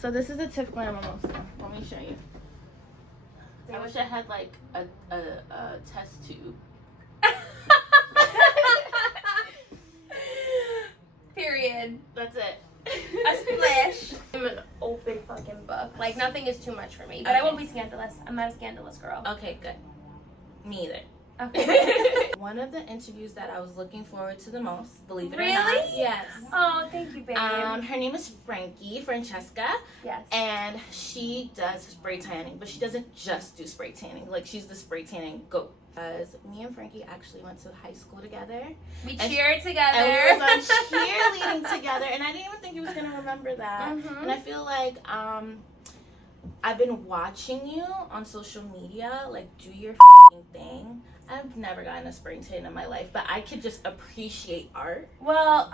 So this is a typical mimosa. Let me show you. I wish I had like a test tube. Period. That's it. A splish. I'm an open fucking book. Like, nothing is too much for me. But I won't be scandalous. I'm not a scandalous girl. Okay, good. Me either. Okay. One of the interviews that I was looking forward to the most, believe it or Really? not. Yes. Oh, thank you, babe. Her name is Francesca. Yes. And she does spray tanning, but she doesn't just do spray tanning. Like, she's the spray tanning goat. Because me and Frankie actually went to high school together. We cheered together. And we were on cheerleading together. And I didn't even think he was going to remember that. Mm-hmm. And I feel like I've been watching you on social media, like, do your f***ing thing. I've never gotten a spray tan in my life, but I could just appreciate art. Well,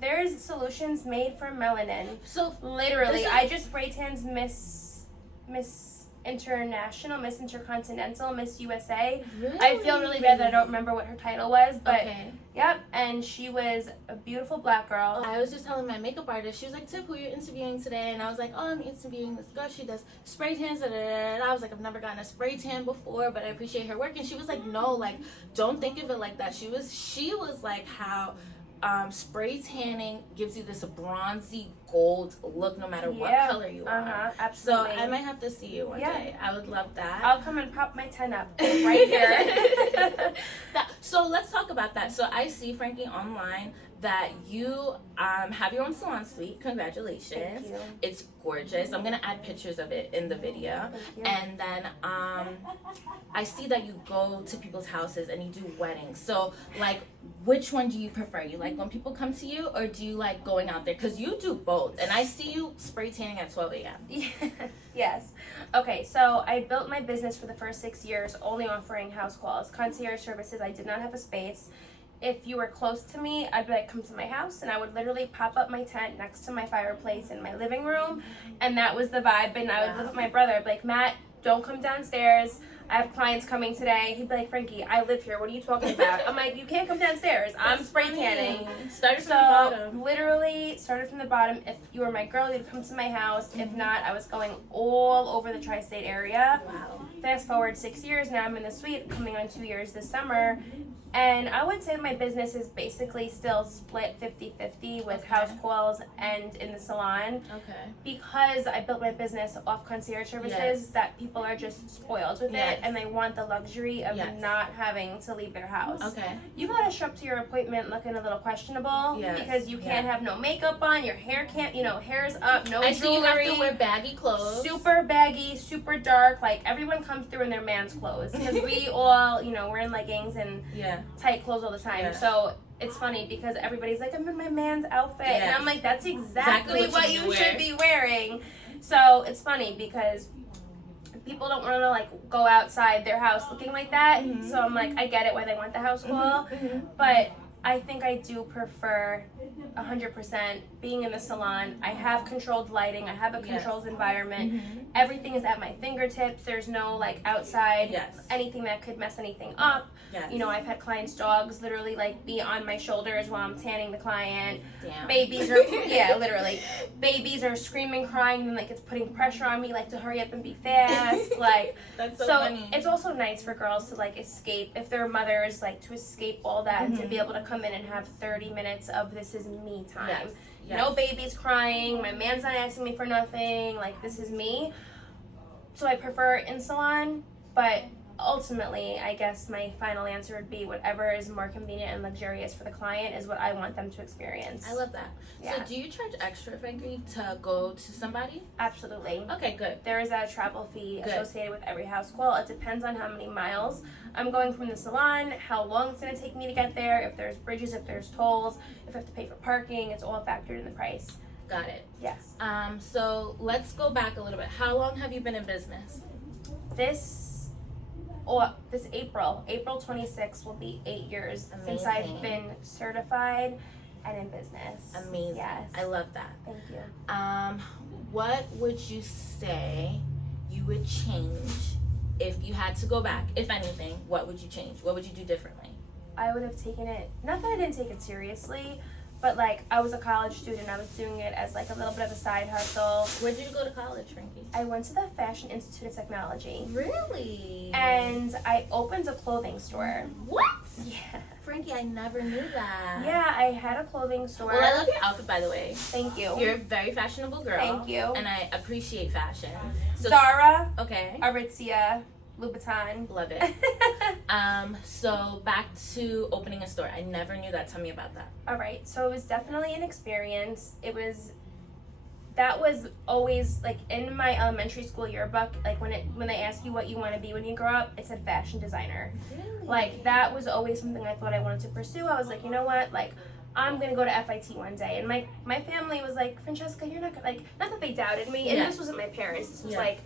there's solutions made for melanin. So literally, I just spray tans Miss International, Miss Intercontinental, Miss USA. Really? I feel really bad that I don't remember what her title was, but okay. Yep, and she was a beautiful black girl. I was just telling my makeup artist, she was like, Tip, who you're interviewing today? And I was like, oh, I'm interviewing this girl. She does spray tans. And I was like, I've never gotten a spray tan before, but I appreciate her work. And she was like, no, like, don't think of it like that. She was like how spray tanning gives you this bronzy gold look no matter what color you are. Absolutely. So I might have to see you one day. I would love that. I'll come and pop my 10 up right here. So let's talk about that. So I see, Frankie, online that you have your own salon suite. Congratulations. Thank you. It's gorgeous. I'm going to add pictures of it in the video. Thank you. And then I see that you go to people's houses and you do weddings. So, like, which one do you prefer? You like when people come to you, or do you like going out there? Because you do both. And I see you spray tanning at 12 a.m. Yes. Okay, so I built my business for the first 6 years only offering house calls. Concierge services, I did not have a space. If you were close to me, I'd be like, come to my house, and I would literally pop up my tent next to my fireplace in my living room, and that was the vibe. And I would live with my brother. I'd be like, Matt, don't come downstairs. I have clients coming today. He'd be like, Frankie, I live here. What are you talking about? I'm like, you can't come downstairs. I'm spray tanning. Started from the bottom. Literally started from the bottom. If you were my girl, you'd come to my house. If not, I was going all over the tri-state area. Wow. Fast forward 6 years, now I'm in the suite, coming on 2 years this summer. And I would say my business is basically still split 50-50 with house calls and in the salon. Okay. Because I built my business off concierge services, that people are just spoiled with it, and they want the luxury of not having to leave their house. Okay. You gotta show up to your appointment looking a little questionable because you can't have no makeup on, your hair can't, hair's up, no jewelry. I see you have to wear baggy clothes. Super baggy, super dark. Like, everyone comes through in their man's clothes because we all, we're in leggings and tight clothes all the time. So it's funny because everybody's like, I'm in my man's outfit. And I'm like, that's exactly what you should be wearing. So it's funny because people don't want to like go outside their house looking like that. So I'm like, I get it why they want the house call. But I think I do prefer 100% being in the salon. I have controlled lighting. I have a controlled environment. Everything is at my fingertips. There's no like outside anything that could mess anything up. I've had clients' dogs literally like be on my shoulders while I'm tanning the client. Damn. Babies are literally. Babies are screaming, crying, and like it's putting pressure on me like to hurry up and be fast. Like that's so funny. It's also nice for girls to like escape if their mothers, like to escape all that and to be able to come in and have 30 minutes of this is me time. No babies crying, my man's not asking me for nothing, like this is me. So I prefer in salon, but ultimately I guess my final answer would be whatever is more convenient and luxurious for the client is what I want them to experience. I love that. So do you charge extra, Frankie, to go to somebody? Absolutely. Okay, good. There is a travel fee associated with every house call. It depends on how many miles I'm going from the salon, how long it's going to take me to get there, if there's bridges, if there's tolls, if I have to pay for parking. It's all factored in the price. Got it. Yes. So let's go back a little bit. How long have you been in business? This April 26th will be 8 years since I've been certified and in business. Amazing. Yes. I love that. Thank you. What would you say you would change if you had to go back? If anything, what would you change? What would you do differently? I would have taken it, not that I didn't take it seriously, but but like I was a college student. I was doing it as like a little bit of a side hustle. Where did you go to college, Frankie? I went to the Fashion Institute of Technology. Really? And I opened a clothing store. What? Yeah. Frankie, I never knew that. Yeah, I had a clothing store. Well, I love your outfit, by the way. Thank you. You're a very fashionable girl. Thank you. And I appreciate fashion. So, Zara, okay. Aritzia, Louboutin. Love it. So back to opening a store. I never knew that. Tell me about that. All right. So it was definitely an experience. That was always like in my elementary school yearbook, like when they ask you what you want to be when you grow up, it said fashion designer. Really? Like that was always something I thought I wanted to pursue. I was like, you know what, like I'm gonna go to FIT one day. And my family was like, Francesca, you're not gonna, like, not that they doubted me, and this wasn't my parents, this was like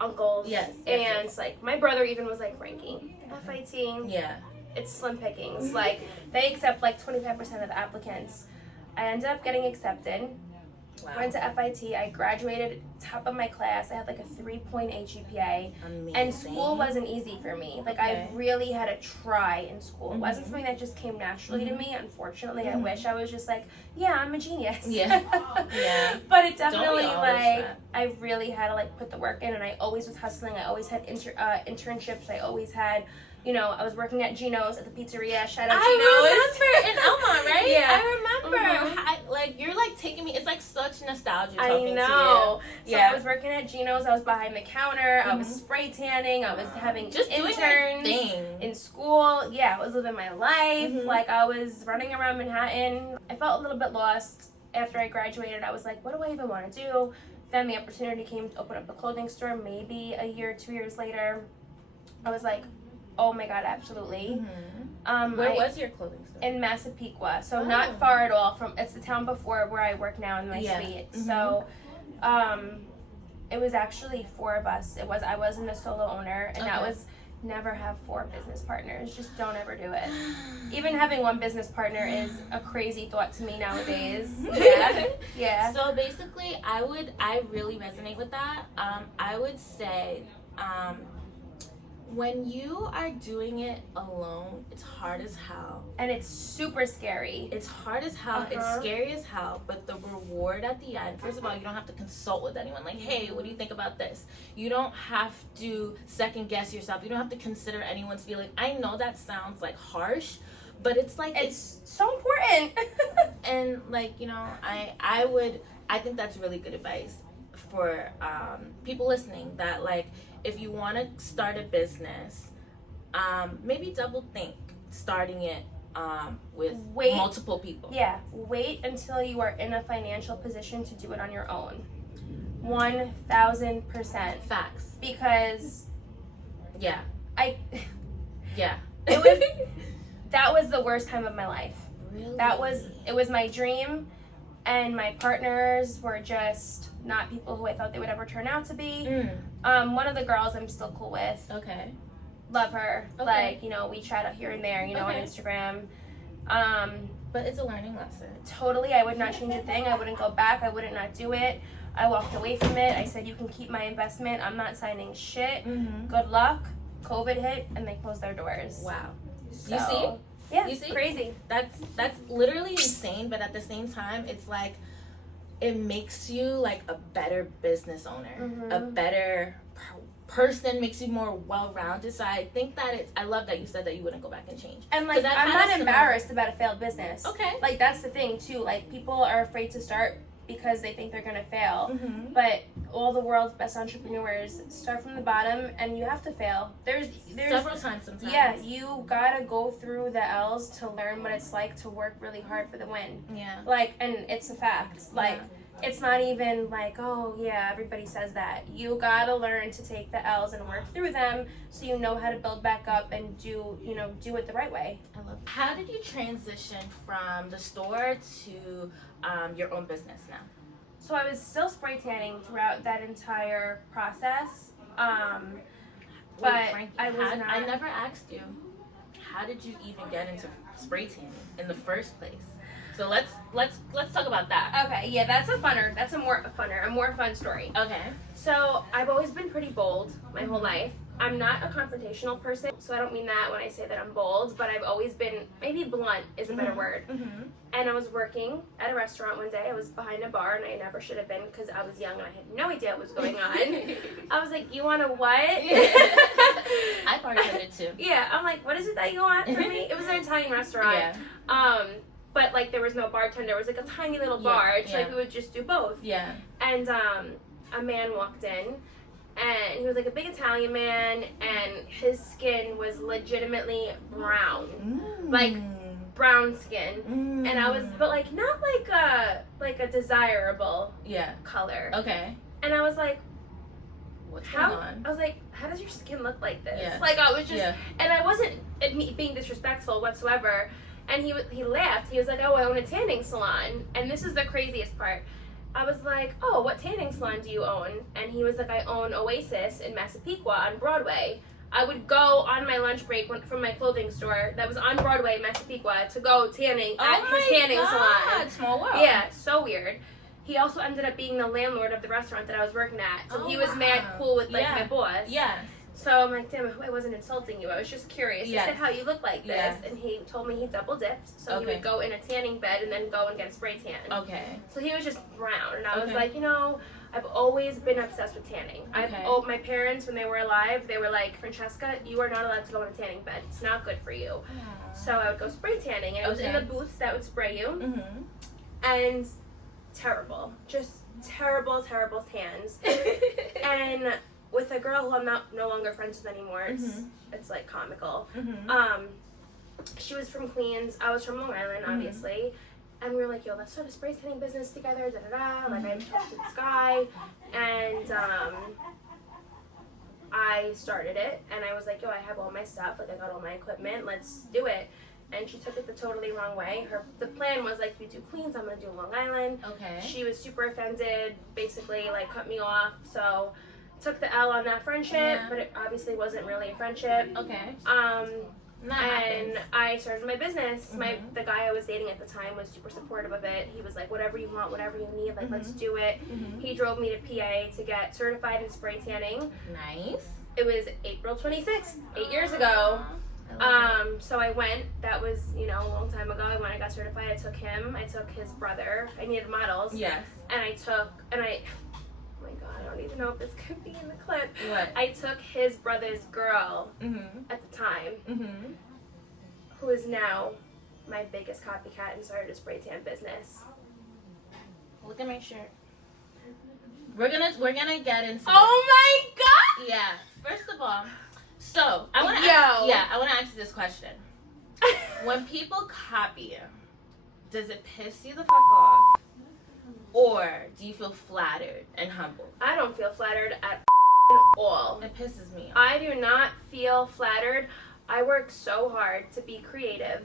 uncles. Yes. And like my brother even was like, Frankie, FIT, Yeah. it's slim pickings. Like they accept like 25% of the applicants. I ended up getting accepted. Wow. Went to FIT. I graduated top of my class. I had like a 3.8 GPA. Amazing. And school wasn't easy for me. Like I really had to try in school. It wasn't something that just came naturally to me. Unfortunately, I wish I was just like, yeah, I'm a genius. Yeah. Yeah. But it definitely Don't we all wish like that? I really had to like put the work in, and I always was hustling. I always had internships. I always had. You know, I was working at Gino's at the pizzeria. Shout out Gino's. I remember in Elmont, right? Yeah. I remember. Like you're like taking me. It's like such nostalgia talking I know. to you. So I was working at Gino's. I was behind the counter. I was spray tanning. I was having Just doing your interns thing. in school. Yeah, I was living my life. Like I was running around Manhattan. I felt a little bit lost after I graduated. I was like, what do I even want to do? Then the opportunity came to open up a clothing store. Maybe a year, 2 years later, I was like, oh my God, absolutely. Where was your clothing store? In Massapequa, so not far at all from. It's the town before where I work now in my suite. So, it was actually 4 of us. I wasn't a solo owner, and that was never have 4 business partners. Just don't ever do it. Even having 1 business partner is a crazy thought to me nowadays. Yeah. So basically, I really resonate with that. I would say, when you are doing it alone, it's hard as hell. And it's super scary. It's hard as hell. It's scary as hell. But the reward at the end, first of all, you don't have to consult with anyone. Like, hey, what do you think about this? You don't have to second guess yourself. You don't have to consider anyone's feeling. I know that sounds like harsh, but it's like it's so important. And like, you know, I think that's really good advice for people listening, that like, if you want to start a business, maybe double think starting it with multiple people. Yeah, wait until you are in a financial position to do it on your own. 1,000%. Facts. Because yeah, that was the worst time of my life. Really? It was my dream, and my partners were just not people who I thought they would ever turn out to be. One of the girls I'm still cool with. Okay. Love her. Okay. Like, you know, we chat out here and there, you know, on Instagram. But it's a learning lesson. Totally. I would not change a thing. I wouldn't go back. I wouldn't not do it. I walked away from it. I said, you can keep my investment. I'm not signing shit. Good luck. COVID hit, and they closed their doors. Wow. So, you see? Yeah, you see? Crazy. That's literally insane, but at the same time, it's like, it makes you like a better business owner, a better person, makes you more well-rounded. So I think that I love that you said that you wouldn't go back and change. And like, I'm not embarrassed about a failed business. Okay. Like, that's the thing too. Like, people are afraid to start because they think they're gonna fail. But all the world's best entrepreneurs start from the bottom, and you have to fail. There's several times sometimes. Yeah, you gotta go through the L's to learn what it's like to work really hard for the win. Yeah. Like, and it's a fact. Like, it's not even like, oh yeah, everybody says that. You gotta learn to take the L's and work through them, so you know how to build back up and do it the right way. I love it. How did you transition from the store to your own business now? So I was still spray tanning throughout that entire process. But Frankie, I was not. I never asked you, how did you even get into spray tanning in the first place? So let's talk about that. Okay, yeah, that's a more fun story. Okay. So I've always been pretty bold my whole life. I'm not a confrontational person, so I don't mean that when I say that I'm bold, but I've always been, maybe blunt is a better word. And I was working at a restaurant one day. I was behind a bar, and I never should have been because I was young and I had no idea what was going on. I was like, you want a what? I bartended too. Yeah, I'm like, what is it that you want from me? It was an Italian restaurant. Yeah. But like there was no bartender. It was like a tiny little bar. It's like we would just do both. Yeah. And a man walked in. And he was like a big Italian man, and his skin was legitimately brown, like brown skin. And I was, but like not like a desirable color. Okay. And I was like, what's going on? I was like, how does your skin look like this? Yeah. Like I was just, and I wasn't being disrespectful whatsoever. And he laughed. He was like, oh, I own a tanning salon. And this is the craziest part. I was like, oh, what tanning salon do you own? And he was like, I own Oasis in Massapequa on Broadway. I would go on my lunch break from my clothing store that was on Broadway, Massapequa, to go tanning at his tanning salon. Small world. Yeah, so weird. He also ended up being the landlord of the restaurant that I was working at. So he was mad cool with like my boss. Yeah. So I'm like, damn, I wasn't insulting you. I was just curious. He said, how you look like this. Yes. And he told me he double dipped. So he would go in a tanning bed and then go and get a spray tan. Okay. So he was just brown. And I was like, you know, I've always been obsessed with tanning. My parents, when they were alive, they were like, Francesca, you are not allowed to go in a tanning bed. It's not good for you. So I would go spray tanning. And it was in the booths that would spray you. And terrible. Just terrible, terrible tans. And with a girl who I'm no longer friends with anymore, it's like comical. She was from Queens. I was from Long Island, obviously. And we were like, yo, let's start a spray tanning business together, da-da-da. Like, I talked to this guy. And I started it. And I was like, yo, I have all my stuff. Like, I got all my equipment. Let's do it. And she took it the totally wrong way. The plan was like, you do Queens, I'm going to do Long Island. Okay. She was super offended, basically, like, cut me off. So took the L on that friendship, but it obviously wasn't really a friendship. Okay. And I started my business. The guy I was dating at the time was super supportive of it. He was like, whatever you want, whatever you need, like, let's do it. He drove me to PA to get certified in spray tanning. Nice. It was April 26th, 8 years ago. So I went. That was, a long time ago. I went, I got certified. I took him. I took his brother. I needed models. Yes. And oh my god, I don't even know if this could be in the clip. What? I took his brother's girl at the time, who is now my biggest copycat and started a spray tan business. Look at my shirt. We're gonna get into. Oh my god! Yeah. First of all, so I want to ask you this question. When people copy you, does it piss you the fuck off? Or do you feel flattered and humbled? I don't feel flattered at all. It pisses me off. I do not feel flattered. I work so hard to be creative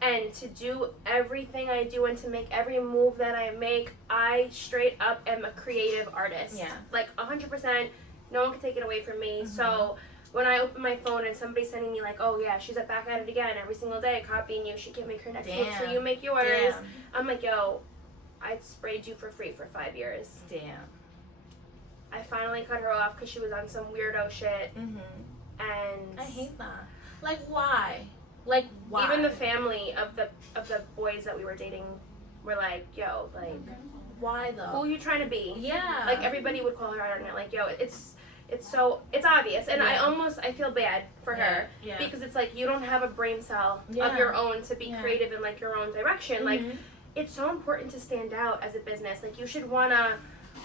and to do everything I do and to make every move that I make. I straight up am a creative artist. Yeah. Like 100%. No one can take it away from me. So when I open my phone and somebody's sending me like, oh yeah, she's back at it again every single day copying you. She can make her next move so you make yours. Damn. I'm like, yo, I sprayed you for free for 5 years. Damn. I finally cut her off because she was on some weirdo shit. And I hate that. Like, why? Like, why? Even the family of the boys that we were dating were like, yo, like, why though? Who are you trying to be? Yeah. Like, everybody would call her out on it. Like, yo, it's obvious. And I feel bad for her. Yeah. Because it's like, you don't have a brain cell of your own to be creative in, like, your own direction. Like, it's so important to stand out as a business. Like, you should want to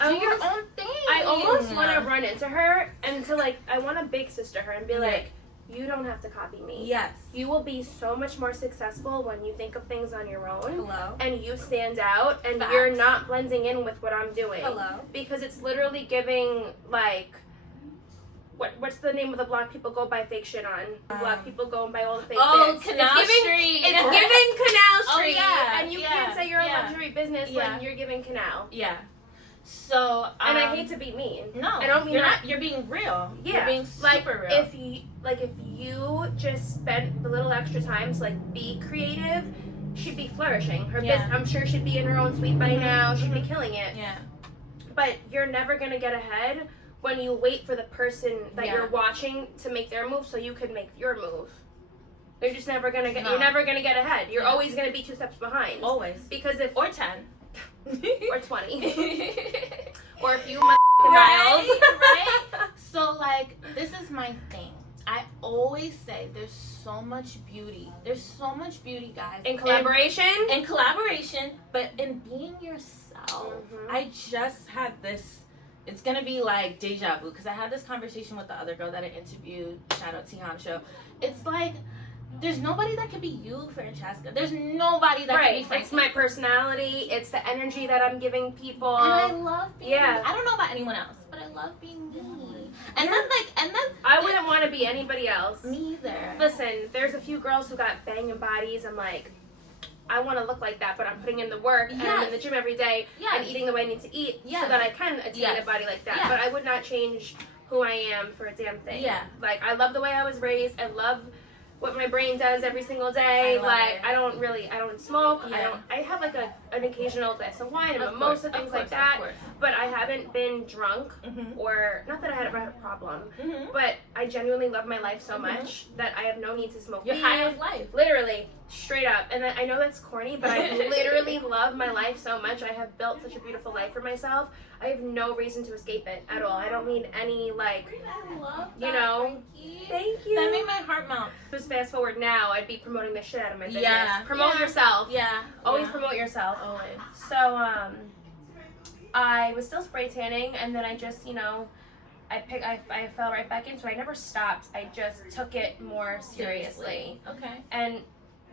do your own thing. I almost want to run into her and to, like, I want to big sister her and be like, you don't have to copy me. Yes. You will be so much more successful when you think of things on your own. Hello. And you stand out and you're not blending in with what I'm doing. Hello. Because it's literally giving, like, what's the name of the block people go buy fake shit on? The block people go and buy all the fake bits. Canal Street. It's giving Canal Street. Yeah, and you can't say you're a luxury business when you're giving Canal. Yeah. So, and I hate to be mean. No. I don't mean you're that. Not, you're being real. Yeah. You're being super real. If you just spent the little extra time to, like, be creative, she'd be flourishing. Her business, I'm sure she'd be in her own suite by now. She'd be killing it. Yeah. But you're never going to get ahead when you wait for the person that Yeah. you're watching to make their move so you can make your move. You're just never gonna get. No. You're never gonna get ahead. You're Yeah. always gonna be 2 steps behind. Always. Because if Or 10. or 20 or a few Right, miles. right. So like, this is my thing. I always say there's so much beauty. There's so much beauty, guys. In collaboration. In collaboration, but in being yourself. Mhm. I just had this. It's gonna be like deja vu because I had this conversation with the other girl that I interviewed. Shout out Tihan Show. It's like there's nobody that can be you, Francesca. There's nobody that can be Frankie. It's my personality. It's the energy that I'm giving people. And I love being Yeah. me. I don't know about anyone else, but I love being me. And then I wouldn't want to be anybody else. me either. Listen, there's a few girls who got banging bodies. I'm like, I want to look like that, but I'm putting in the work and I'm in the gym every day and eating the way I need to eat so that I can attain a body like that. Yes. But I would not change who I am for a damn thing. Yeah. Like, I love the way I was raised. I love what my brain does every single day. I don't smoke. Yeah. I have like an occasional glass of wine and Of mimosa, course, things of like course, that. of course. But I haven't been drunk Mhm. or, not that I had a problem, Mhm. but I genuinely love my life so much that I have no need to smoke You're weed. high of life. Literally, straight up. And I know that's corny, but I literally love my life so much. I have built such a beautiful life for myself. I have no reason to escape it at all. I don't need any, like, I love that, you know. Frankie. Thank you. That made my heart melt. Just fast forward now, I'd be promoting the shit out of my business. Yeah. Promote Yeah. yourself. Yeah. Always yeah. promote yourself. Always. So, I was still spray tanning, and then I just, I fell right back into it. I never stopped. I just took it more seriously. Okay. And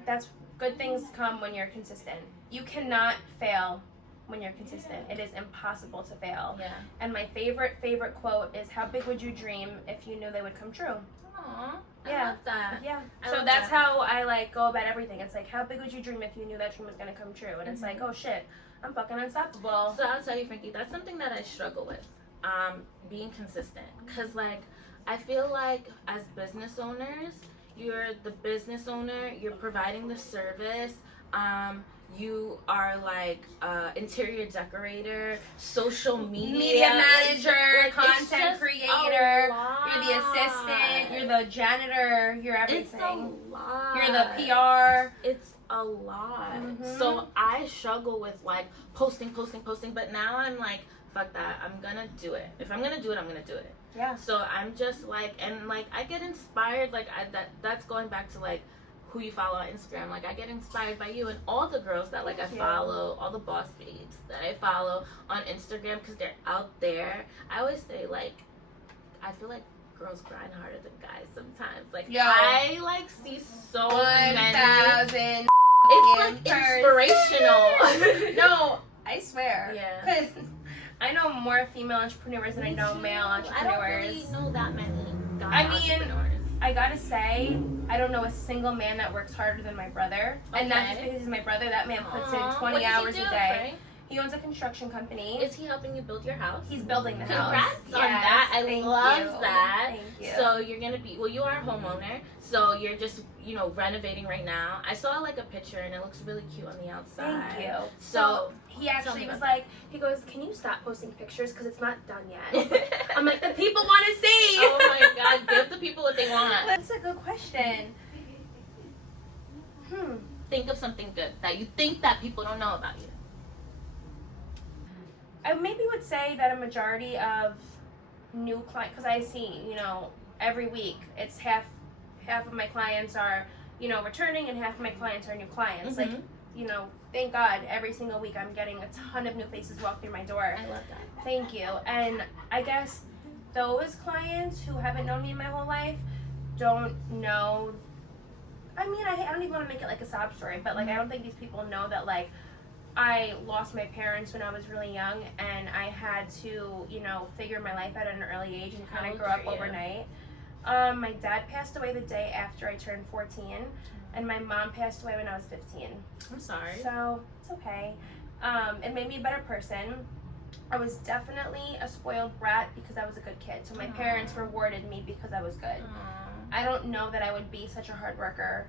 that's good things come when you're consistent. You cannot fail when you're consistent. It is impossible to fail. Yeah. And my favorite quote is, how big would you dream if you knew they would come true? Aw. I Yeah. love that. Yeah. I So love that's that. how I go about everything. It's like, how big would you dream if you knew that dream was gonna come true? And it's like, oh shit, I'm fucking unstoppable. So I'll tell you, Frankie, that's something that I struggle with. Being consistent. Because, I feel like as business owners, you're the business owner, you're providing the service, you are interior decorator, social media manager, it's content just creator, a lot. you're the assistant, you're the janitor, you're It's everything. a lot. You're the PR. It's a lot. Mhm. So I struggle with posting, but now I'm like, fuck that. I'm gonna do it. If I'm gonna do it, I'm gonna do it. Yeah. So I'm just I get inspired. That's going back to who you follow on Instagram. I get inspired by you and all the girls that I follow, all the boss babes that I follow on Instagram because they're out there. I always say I feel like girls grind harder than guys sometimes. Yo. I see so many. 1,000. It's inspirational. No, I swear. Yeah. 'Cause I know more female entrepreneurs than I know male I don't entrepreneurs. really know that many guy I mean, entrepreneurs. I gotta say, I don't know a single man that works harder than my brother. And not just Okay. because he's my brother, that man puts Aw, in what 20 does he hours do, a day. Frank? He owns a construction company. Is he helping you build your house? He's building the house. Congrats on Yes, that. I thank love you. that. Thank you. So you're gonna be you are a homeowner. So you're just renovating right now. I saw a picture and it looks really cute on the outside. Thank you. So he actually me was about like, he goes, can you stop posting pictures because it's not done yet? I'm like, the people want to see. Oh my God! Give the people what they want. That's a good question. Think of something good that you think that people don't know about you. I maybe would say that a majority of new clients, because I see, every week it's half of my clients are, returning and half of my clients are new clients. Mhm. Thank God every single week I'm getting a ton of new faces walk through my door. I love that. Thank you. And I guess those clients who haven't known me my whole life don't know. I mean, I don't even want to make it like a sob story, but I don't think these people know that I lost my parents when I was really young, and I had to, figure my life out at an early age and kind How of old grow up were you? overnight. My dad passed away the day after I turned 14, and my mom passed away when I was 15. I'm sorry. So it's okay. It made me a better person. I was definitely a spoiled brat because I was a good kid. So my parents rewarded me because I was good. Aw. I don't know that I would be such a hard worker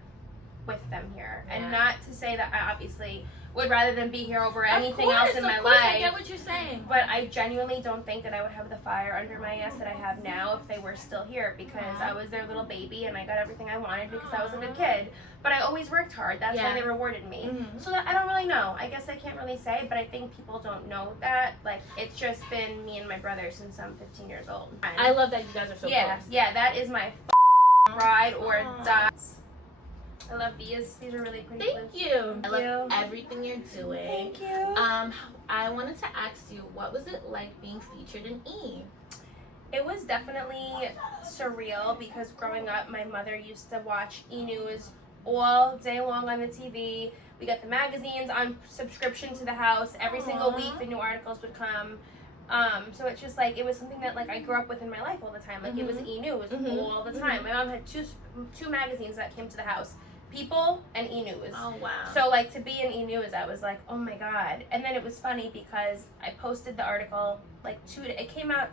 with them here. Yeah. And not to say that I obviously would rather than be here over Of anything course, else in of my course, life. I get what you're saying. But I genuinely don't think that I would have the fire under my ass that I have now if they were still here, because I was their little baby and I got everything I wanted because I was a good kid. But I always worked hard. That's why they rewarded me. Mm-hmm. So that, I don't really know. I guess I can't really say, but I think people don't know that. Like, it's just been me and my brother since I'm 15 years old. I love that you guys are so close. Yeah, that is my ride or die. I love these. These are really pretty. Thank you. I love everything you're doing. Thank you. I wanted to ask you, what was it like being featured in E? It was definitely surreal because growing up, my mother used to watch E! News all day long on the TV. We got the magazines on subscription to the house. Every single week, the new articles would come. So it's just like, it was something that like I grew up with in my life all the time. Like it was E! News all the time. My mom had two magazines that came to the house. People and E! News. Oh, wow. So, like, to be in E! News, I was like, oh my god. And then it was funny because I posted the article, like, it came out,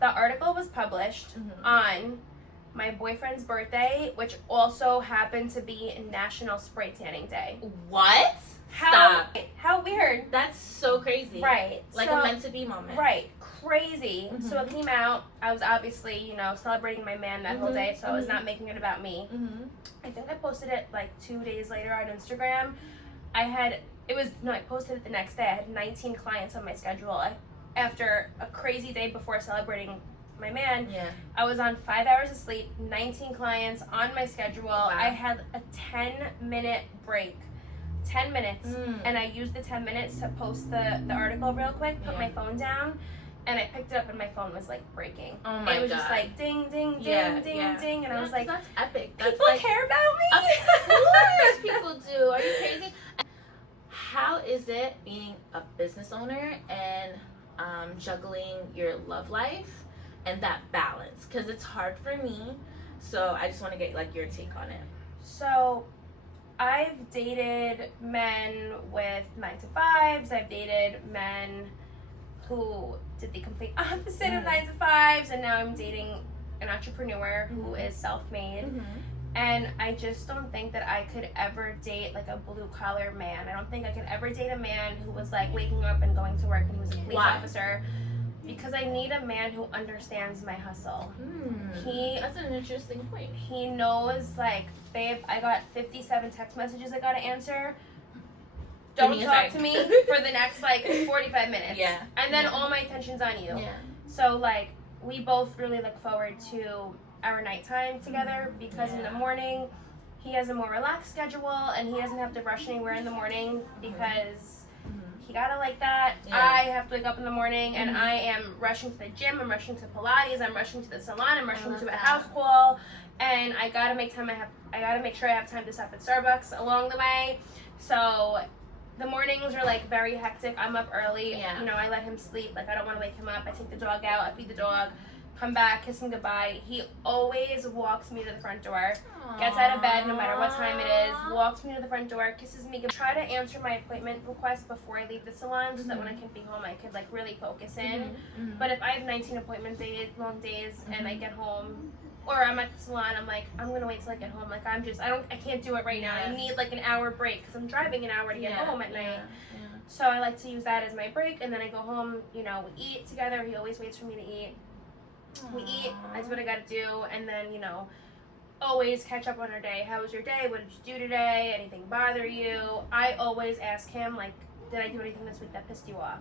the article was published on my boyfriend's birthday, which also happened to be National Spray Tanning Day. What? Stop. How weird. That's so crazy. Right. Like a meant to be moment. Right. Crazy. So it came out. I was obviously, you know, celebrating my man that whole day, so I was not making it about me. I think I posted it like 2 days later on Instagram. I posted it the next day. I had 19 clients on my schedule. After a crazy day before celebrating my man, I was on 5 hours of sleep, 19 clients on my schedule. Wow. I had a 10-minute break. 10 minutes. And I used the 10 minutes to post the article real quick, put my phone down, and I picked it up and my phone was like breaking. Oh my God. It was just like ding, ding, ding, ding, ding. And I was like, that's epic. People care about me? Of course people do. Are you crazy? How is it being a business owner and juggling your love life and that balance? Because it's hard for me. So I just want to get like your take on it. So I've dated men with 9-to-5s. I've dated men who did the complete opposite of 9-to-5s, and now I'm dating an entrepreneur who is self-made. And I just don't think that I could ever date like a blue collar man. I don't think I could ever date a man who was like waking up and going to work and he was a police officer, because I need a man who understands my hustle. That's an interesting point. He knows, like, babe, I got 57 text messages I gotta answer. Don't talk to me for the next like 45 minutes. And then all my attention's on you. So like, we both really look forward to our nighttime together, because in the morning he has a more relaxed schedule and he doesn't have to rush anywhere in the morning because he got it like that. I have to wake up in the morning and I am rushing to the gym, I'm rushing to Pilates, I'm rushing to the salon, I'm rushing to a house call, and I gotta make time. I gotta make sure I have time to stop at Starbucks along the way. So the mornings are like very hectic. I'm up early. You know, I let him sleep. Like, I don't want to wake him up. I take the dog out. I feed the dog. Come back, kiss him goodbye. He always walks me to the front door. Gets out of bed no matter what time it is. Walks me to the front door. Kisses me. Try to answer my appointment request before I leave the salon, so that when I can be home, I could like really focus in. But if I have 19 appointment long days, and I get home, or I'm at the salon, I'm like, I'm gonna wait till I get home. Like, I can't do it right now. I need like an hour break because I'm driving an hour to get home at night. So I like to use that as my break, and then I go home. You know, we eat together. He always waits for me to eat. We eat. That's what I gotta do, and then, you know, always catch up on our day. How was your day? What did you do today? Anything bother you? I always ask him, like, did I do anything this week that pissed you off?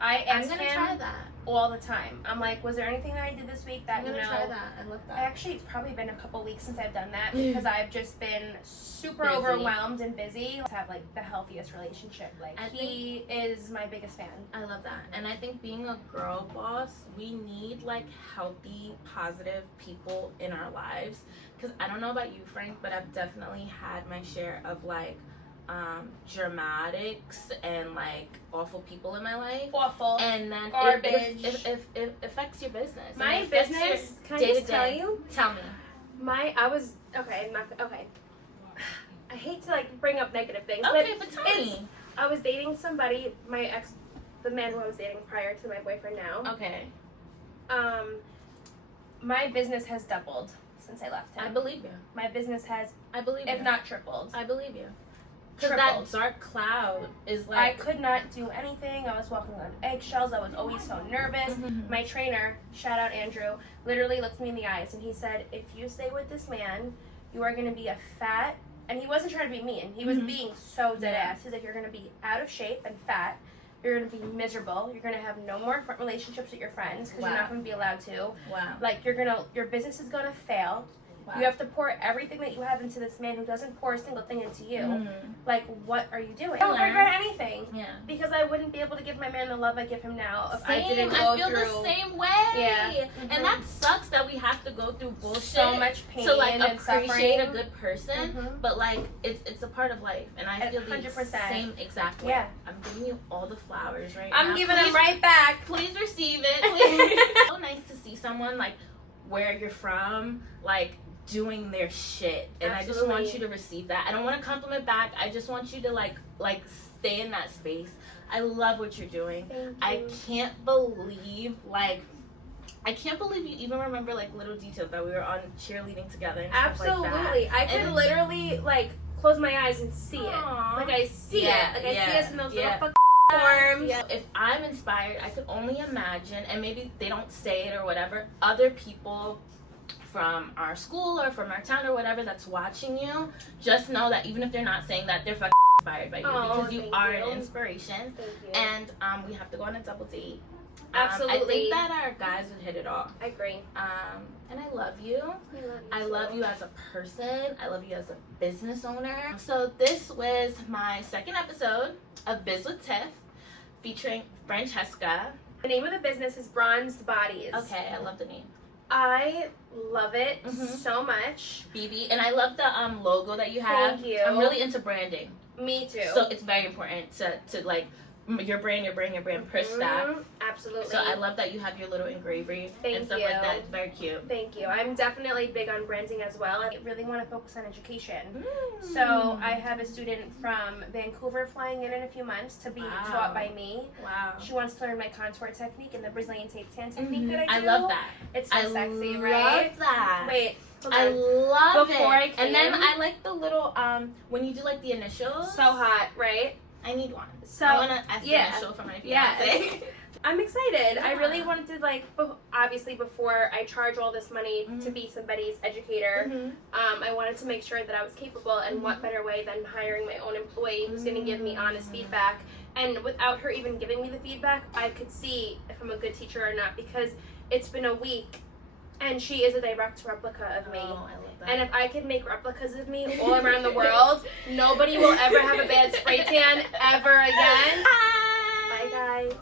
I ask him try that all the time. I'm like, was there anything that I did this week that, I'm gonna try that. I love that. Actually, it's probably been a couple weeks since I've done that because I've just been super overwhelmed and busy. I have like the healthiest relationship. Like, he is my biggest fan. I love that. And I think being a girl boss, we need like healthy, positive people in our lives. Because I don't know about you, Frank, but I've definitely had my share of like dramatics and like awful people in my life. Awful. And then garbage. It affects your business. My business, can I just tell you? Tell me. Okay. I hate to like bring up negative things, but tell me. I was dating somebody, the man who I was dating prior to my boyfriend now. Okay. My business has doubled since I left him. I believe you. My business has, I believe if you. not tripled. I believe you. Because Tripled. that dark cloud is like... I could not do anything. I was walking on eggshells. I was always so nervous. Mhm. My trainer, shout out Andrew, literally looked me in the eyes and he said, if you stay with this man, you are going to be a fat, and he wasn't trying to be mean. He was being so dead ass. He's like, you're going to be out of shape and fat. You're going to be miserable. You're going to have no more relationships with your friends because you're not going to be allowed to. Wow. Like, your business is going to fail. Wow. You have to pour everything that you have into this man who doesn't pour a single thing into you. Like, what are you doing? I don't regret anything. Yeah. Because I wouldn't be able to give my man the love I give him now if I Same. didn't go I feel through the same way. Yeah. And that sucks that we have to go through bullshit. So much pain to like and appreciate suffering. a good person. But like it's a part of life, and I feel the 100%. same exact way. Yeah. I'm giving you all the flowers right now. I'm giving them right back. Please receive it. Please. So nice to see someone like where you're from, like doing their shit, and Absolutely. I just want you to receive that. I don't want to compliment back. I just want you to like stay in that space. I love what you're doing. Thank you. I can't believe you even remember like little details that we were on cheerleading together and Absolutely. stuff like that. I could literally like close my eyes and see it. Aww. Like I see it. Like I see us in those little fucking forms. Yeah. If I'm inspired, I could only imagine, and maybe they don't say it or whatever, other people from our school or from our town or whatever that's watching you, just know that even if they're not saying that, they're fucking inspired by you because you are an inspiration. Thank you. And we have to go on a double date. Absolutely. I think that our guys would hit it off. I agree. And I love you. I love you as a person. I love you as a business owner. So this was my second episode of Biz with Tiff, featuring Francesca. The name of the business is Bronzed Bodies. Okay, I love the name. I love it so much. BB, and I love the logo that you have. Thank you. I'm really into branding. Me too. So it's very important to like your brand, push that. Absolutely. So I love that you have your little engravery and stuff like that. It's very cute. Thank you. I'm definitely big on branding as well. I really want to focus on education. So I have a student from Vancouver flying in a few months to be taught by me. Wow. She wants to learn my contour technique and the Brazilian tape tan technique that I do. I love that. It's so sexy, right? I love that. Wait. I love Before it. I came, and then I like the little when you do like the initials. So hot, right? I need one. So I want to ask the initial for my fiance. Yes. I'm excited. I really wanted to obviously before I charge all this money to be somebody's educator, I wanted to make sure that I was capable, and what better way than hiring my own employee who's going to give me honest feedback. And without her even giving me the feedback, I could see if I'm a good teacher or not, because it's been a week and she is a direct replica of me. Oh, I love that. And if I could make replicas of me all around the world, nobody will ever have a bad spray tan ever again. Bye. Bye, guys.